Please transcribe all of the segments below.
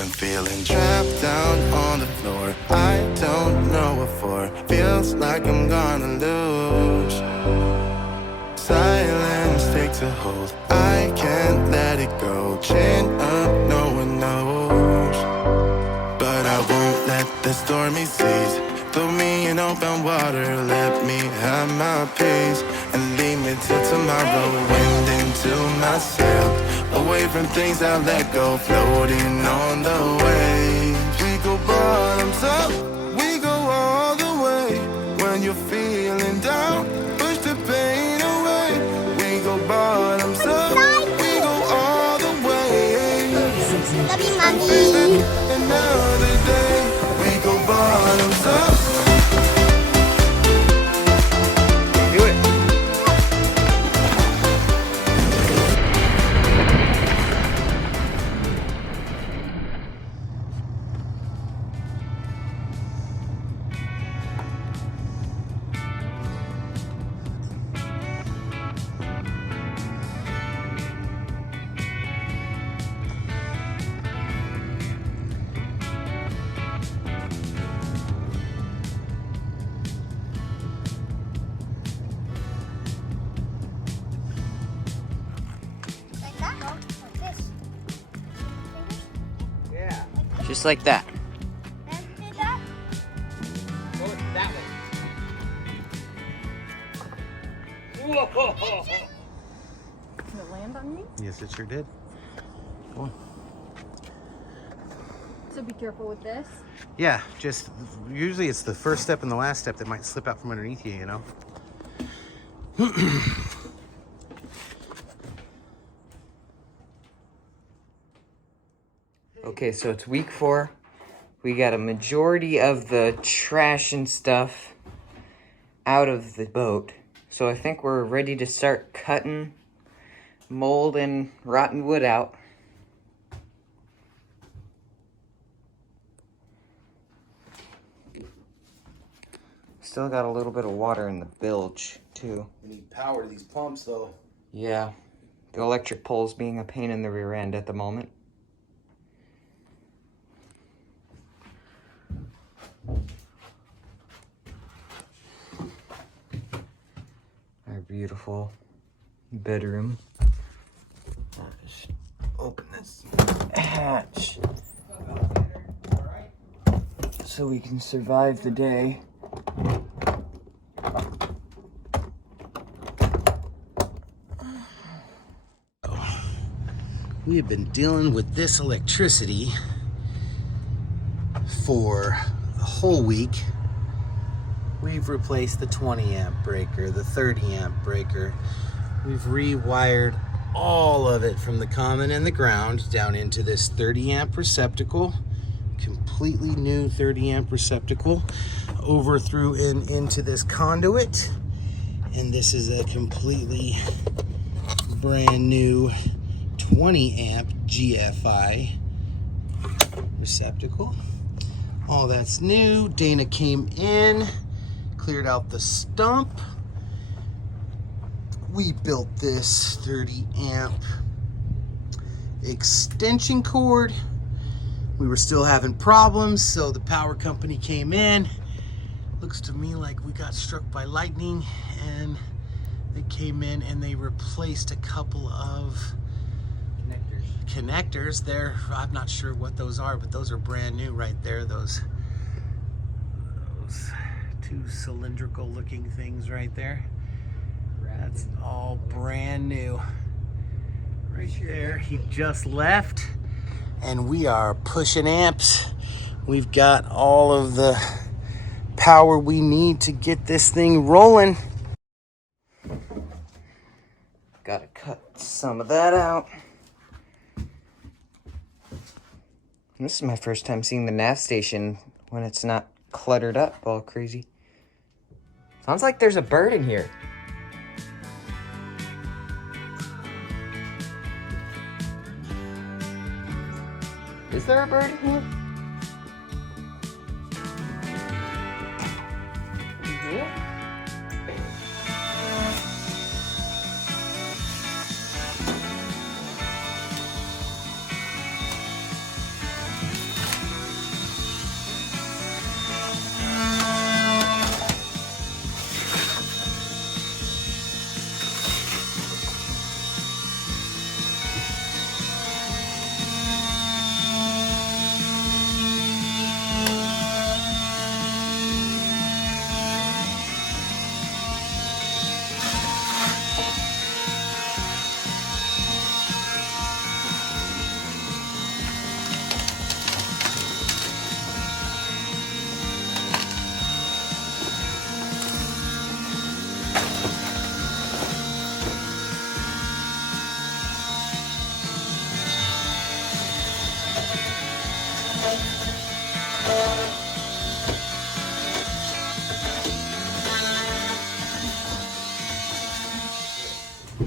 been feeling trapped down on the floor. I don't know what for. Feels like I'm gonna lose. Silence takes a hold. I can't let it go. Chin up, no one knows. But I won't let the stormy seas throw me in open water. Let me have my peace and leave me till tomorrow. Wind into my sail, away from things I let go. Floating on the waves. We go bottoms up, we go all the way. When you're feeling down, push the pain away. We go bottoms up, we go all the way. Love you, Mommy. Another day, we go bottoms up. Do it. Like that? No, like this. Yeah. Just like that. And do that? Go that way. Whoa! Did it land on me? Yes, it sure did. Go on. So be careful with this. Yeah, just usually it's the first step and the last step that might slip out from underneath you, you know? Okay, so it's week 4. We got a majority of the trash and stuff out of the boat. So I think we're ready to start cutting mold and rotten wood out. Still got a little bit of water in the bilge, too. We need power to these pumps, though. Yeah, the electric pole's being a pain in the rear end at the moment. Our beautiful bedroom. Just open this hatch so we can survive the day. We have been dealing with this electricity for a whole week. We've replaced the 20 amp breaker, the 30 amp breaker. We've rewired all of it from the common and the ground down into this 30 amp receptacle, completely new 30 amp receptacle, over through and into this conduit. And this is a completely brand new 20 amp GFI receptacle. All that's new. Dana came in, cleared out the stump. We built this 30 amp extension cord. We were still having problems, so the power company came in. Looks to me like we got struck by lightning, and they came in and they replaced a couple of connectors there. I'm not sure what those are, but those are brand new right there. Those two cylindrical looking things right there. That's all brand new right there. He just left and we are pushing amps. We've got all of the power we need to get this thing rolling. Gotta cut some of that out. This is my first time seeing the nav station when it's not cluttered up all crazy. Sounds like there's a bird in here. Is there a bird in here? Yeah.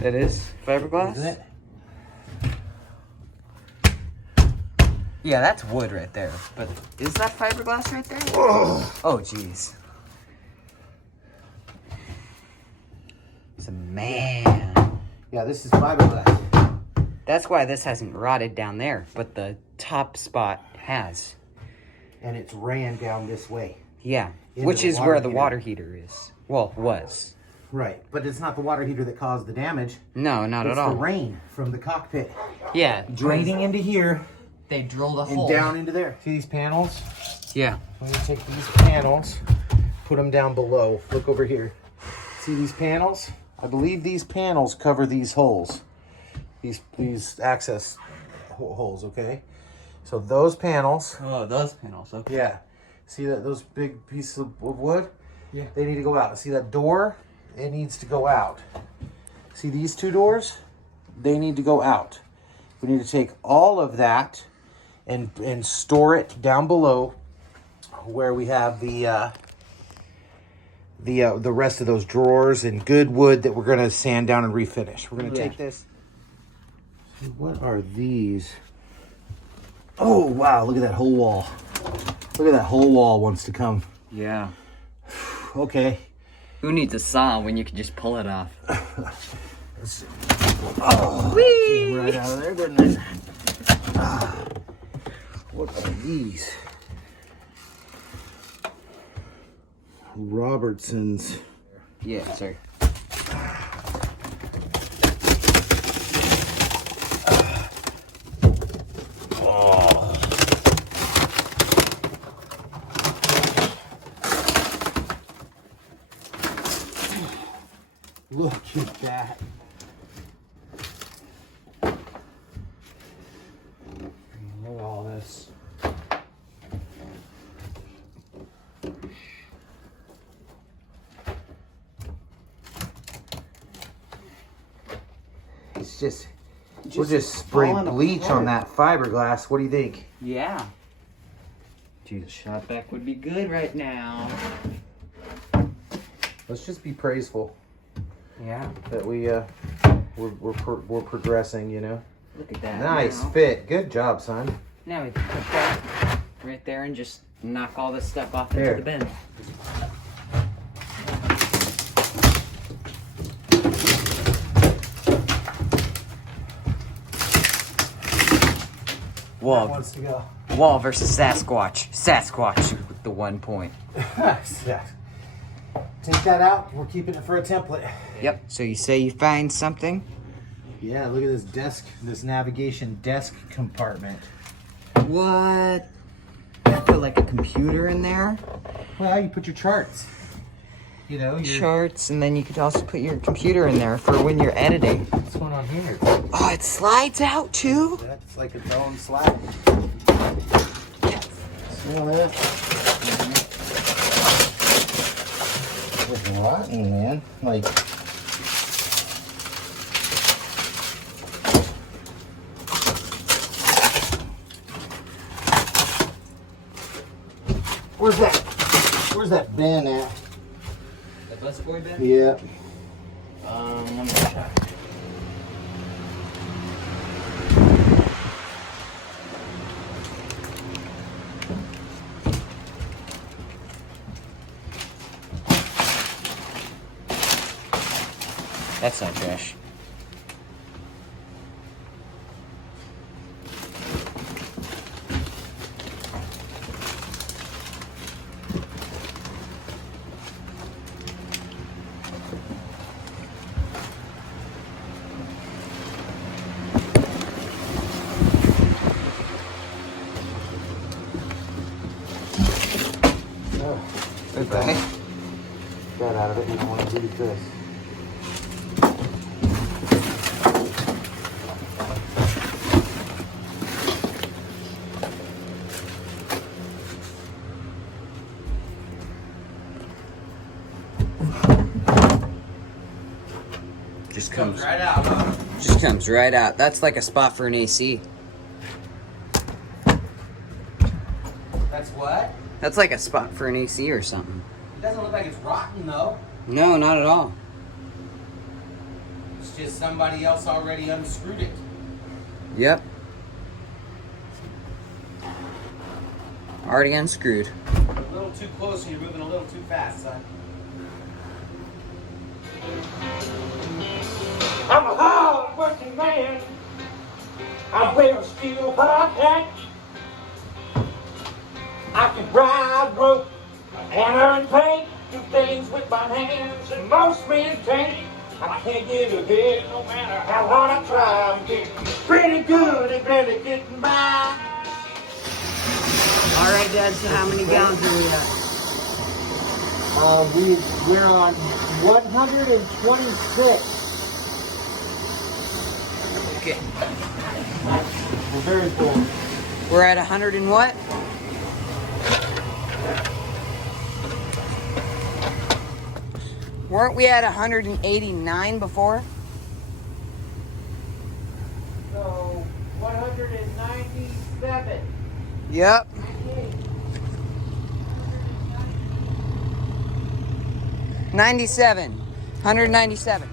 It is fiberglass? Isn't it? Yeah, that's wood right there. But is that fiberglass right there? Oh, jeez. It's a man. Yeah, this is fiberglass. That's why this hasn't rotted down there, but the top spot has. And it's ran down this way. Yeah, Into which the is water where the heater. water heater is. Well, was. Right, but it's not the water heater that caused the damage. No, not It's at all. the rain from the cockpit Yeah, draining into here they drilled a and hole. down into there. See these panels? Yeah. I'm gonna take these panels, put them down below. Look over here. See these panels? I believe these panels cover these holes. These access holes, okay? So those panels, Oh, those panels. Okay. yeah. See that those big pieces of wood? Yeah. They need to go out. See that door? It needs to go out. See these two doors? They need to go out. We need to take all of that and store it down below where we have the rest of those drawers and good wood that we're gonna sand down and refinish. We're gonna take this. See, what are these? Oh wow! Look at that whole wall. Look at that whole wall wants to come. Yeah. Okay. Who needs a saw when you can just pull it off? Let's see. Oh, came right out of there, didn't it? Ah, what are these? Robertson's. Yeah, sorry. Look at that. Look at all this. It's just we'll just spray falling bleach apart. on that fiberglass. What do you think? Yeah. Dude, shot back would be good right now. Let's just be praiseful Yeah. that we're progressing, you know. Look at that. Nice now. fit. Good job, son. Now we can put that right there and just knock all this stuff off There. into the bin. Wall, Wants to go. wall versus Sasquatch. Sasquatch with the 1 point. Yeah. Take that out. We're keeping it for a template. Yep. So you say you find something? Yeah, look at this desk, this navigation desk compartment. What? Put like a computer in there? Well, you put your charts. You know, your Charts, and then you could also put your computer in there for when you're editing. what's going on here? Oh, it slides out too? That's like its own slab. Smell that? It's rotten, man. Like. Where's that bin at? The busboy bin? Yeah. Let me check. That's not trash. Okay. That out of it. You don't want to lose this. Just comes right out, huh? Just comes right out. That's like a spot for an AC. That's what? That's like a spot for an AC or something. It doesn't look like it's rotten though. No, not at all. It's It's just somebody else already unscrewed it. Yep. Already unscrewed. A little too close and you're moving a little too fast, son. I'm a hard-working man. I wear a steel hard hat. I can ride rope, hammer and paint, do things with my hands that most men can't. I can't get ahead no matter how hard I try. I'm getting pretty good at barely getting by. All right, Dad, so how many gallons are we at? We're on 126. Okay. We're very full. We're at 100 and what? Weren't we at 189 before? So 197. Yep. 97. 197.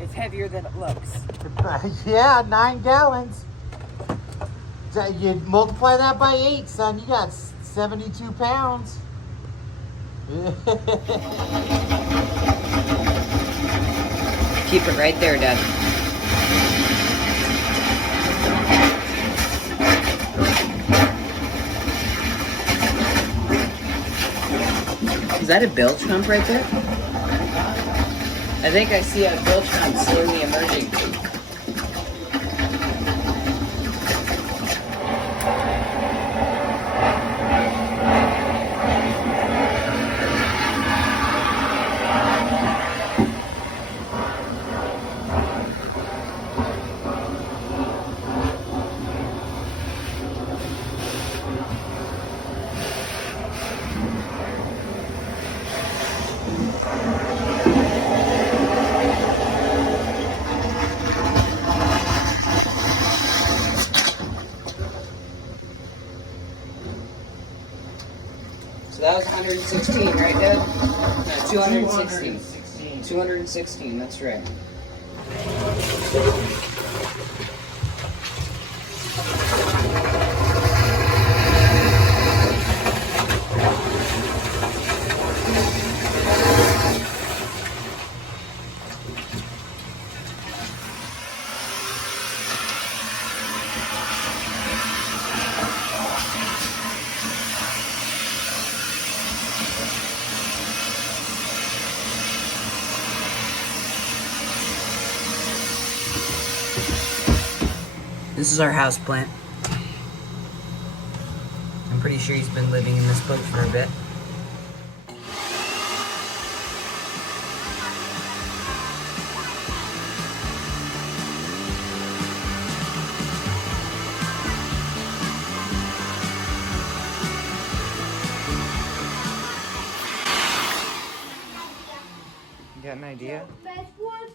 It's heavier than it looks. Yeah, 9 gallons. You multiply that by 8, son. You got 72 pounds. Keep it right there, Dad. Is that a bilge pump right there? I think I see a bilge pump slowly emerging. So that was 116, right, Dad? No, 216. 216, that's right. This is our house plant. I'm pretty sure he's been living in this boat for a bit. You got an idea? Best one.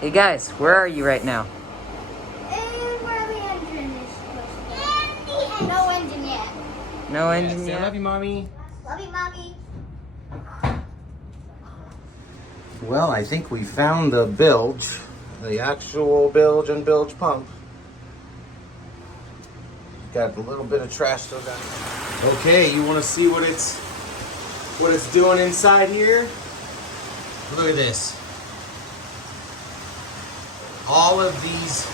Hey guys, where are you right now? And where the engine is supposed to be. No engine yet. No engine Say, yet? I love you, Mommy. Love you, Mommy. Well, I think we found the bilge, the actual bilge and bilge pump. Got a little bit of trash still down there. Okay, you want to see what what it's doing inside here. Look at this. All of these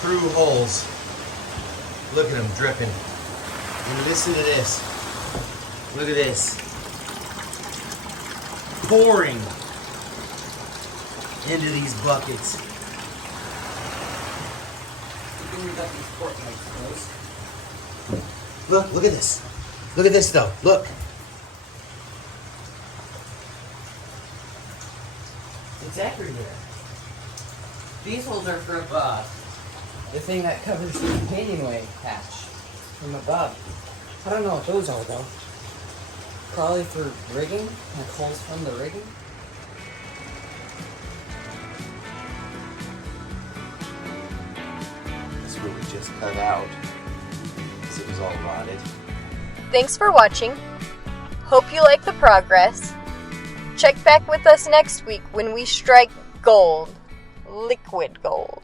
through holes. Look at them dripping. And listen to this. Look at this. Pouring into these buckets. Look at this. Look at this though. Look. It's everywhere. These holes are for the thing that covers the companionway hatch from above. I don't know what those are though. Probably for rigging, like holes from the rigging. That's what we just cut out. Because it was all rotted. Thanks for watching. Hope you like the progress. Check back with us next week when we strike gold. Liquid gold.